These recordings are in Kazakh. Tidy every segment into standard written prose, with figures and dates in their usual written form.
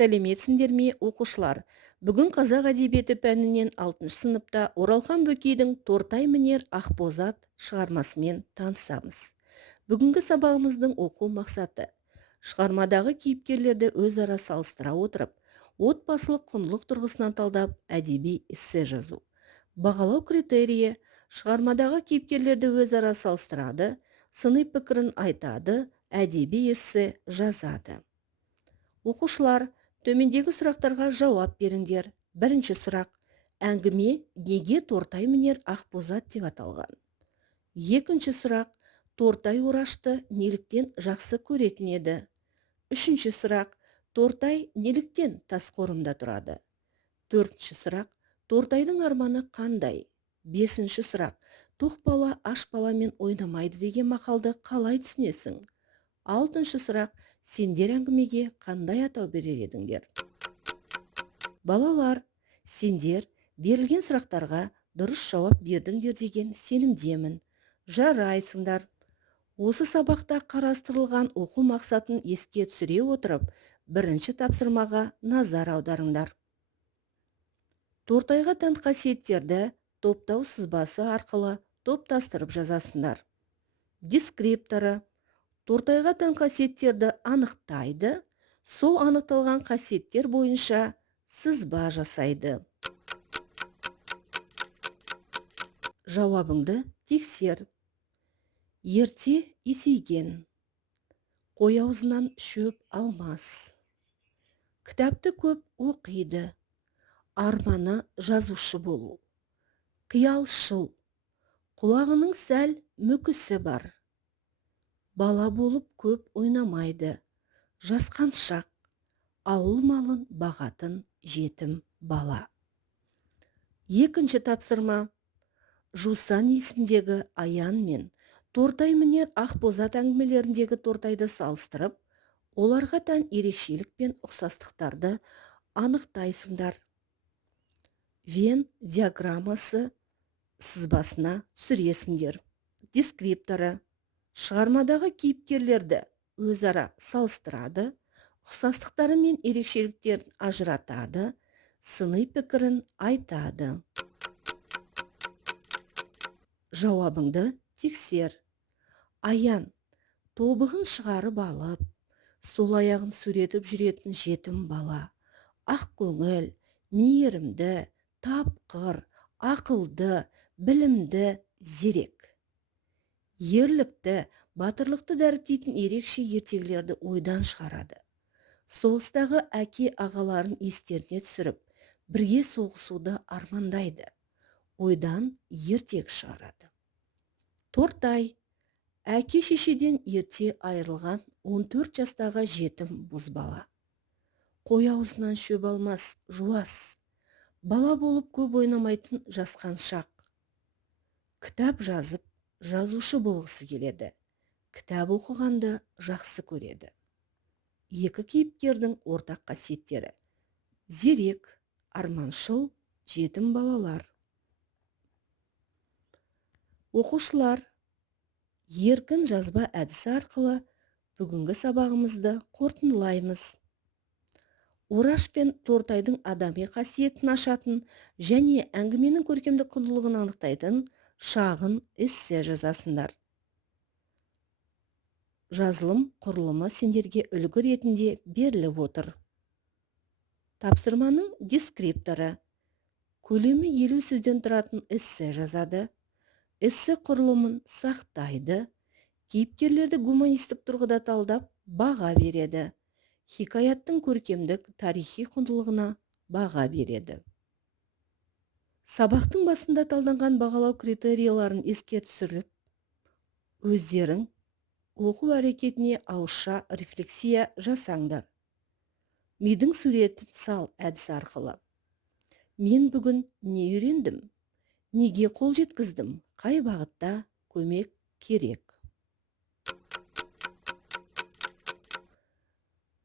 Сәлеметсіңдер ме, оқушылар? Бүгін қазақ әдебиеті пәнінен 6 сыныпта Оралхан Бөкейдің «Тортай мінер ақбозат» шығармасымен танысамыз. Бүгінгі сабағымыздың оқу мақсаты: шығармадағы кейіпкерлерді өзара салыстыра отырып, отбасылық құндылық тұрғысынан талдап, әдеби эссе жазу. Бағалау критерийі: шығармадағы кейіпкерлерді өзара салыстырады, сыни пікірін айтады, әдеби эссе жазады. Оқушылар, төмендегі сұрақтарға жауап беріңдер. Бірінші сұрақ: әңгіме неге тортай мінер ақбозат деп аталған? Екінші сұрақ: тортай орашты неліктен жақсы көретін еді? Үшінші сұрақ: тортай неліктен тасқорымда тұрады? Төртінші сұрақ: тортайдың арманы қандай? Бесінші сұрақ: тоқ бала аш баламен ойнамайды деген мақалды қалай түсінесің? Алтыншы сұрақ: сендер әңгімеге қандай атау берер едіңдер? Балалар, сендер берілген сұрақтарға дұрыс жауап бердіңдер деген сенімдемін. Жарайсыңдар. Осы сабақта қарастырылған оқу мақсатын еске түсіре отырып, бірінші тапсырмаға назар аударыңдар. Тортайға тән қасиеттерді топтау сызбасы арқылы топтастырып жазасыңдар. Дескрипторы: тортайға тән қасиеттерді анықтайды, сол анықталған қасиеттер бойынша сызба жасайды. Жауабыңды тексер. Ерте есейген, қой аузынан шөп алмас. Кітапты көп оқиды, арманы жазушы болу. Қиялшыл, құлағының сәл мүкісі бар. Бала болып көп ойнамайды, жасқаншақ, ауыл малын бағатын жетім бала. Екінші тапсырма: жусан есіндегі аян мен тортай мінер ақбозат әңгімелеріндегі тортайды салыстырып, оларға тән ерекшелік пен ұқсастықтарды анықтайсыңдар. Вен диаграммасы сызбасына түсіресіңдер. Дескрипторы: шығармадағы кейіпкерлерді өзара салыстырады, ұқсастықтары мен ерекшеліктерін ажыратады, сыни пікірін айтады. Жауабыңды тексер. Аян тобығын шығарып алып, сол аяғын суретіп жүретін жетім бала. Ақ көңіл, мейірімді, тапқыр, ақылды, білімді, зерек. Ерлікті, батырлықты дәріптейтін ерекше ертегілерді ойдан шығарады. Соғыстағы әке ағаларын естеріне түсіріп, бірге соғысуды армандайды. Ойдан ертек шығарады. Тортай әке шешеден ерте айырылған 14 жастағы жетім бозбала. Қой аузынан шөп алмас, жуас. Бала болып көп ойнамайтын жасқаншақ. Кітап жазып, жазушы болғысы келеді. Кітап оқығанды жақсы көреді. Екі кейіпкердің ортақ қасиеттері: зерек, арманшыл, жетім балалар. Оқушылар, еркін жазба әдісі арқылы бүгінгі сабағымызды қорытындылаймыз. Ораш пен тортайдың адами қасиетін ашатын және әңгіменің көркемдік құндылығын анықтайтын шағын эссе жазасыңдар. Жазылым құрылымы сендерге үлгі ретінде беріліп отыр. Тапсырманың дескрипторы: көлемі 50 сөзден тұратын эссе жазады. Эссе құрылымын сақтайды. Кейіпкерлерді гуманистік тұрғыда талдап, баға береді. Хикаяттың көркемдік, тарихи құндылығына баға береді. Сабақтың басында талданған бағалау критерияларын еске түсіріп, өздерің оқу әрекетіне ауызша рефлексия жасаңдар. Мидың суретін сал әдісі арқылы. Мен бүгін не үйрендім? Неге қол жеткіздім? Қай бағытта көмек керек?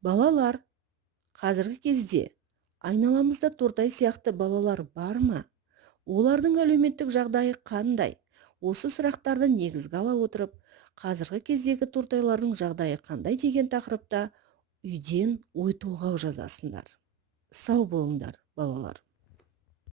Балалар, қазіргі кезде айналамызда тортай сияқты балалар бар ма? Олардың әлеуметтік жағдайы қандай? Осы сұрақтарды негізге ала отырып, қазіргі кездегі тортайлардың жағдайы қандай деген тақырыпта үйден ой толғау жазасыңдар. Сау болыңдар балалар.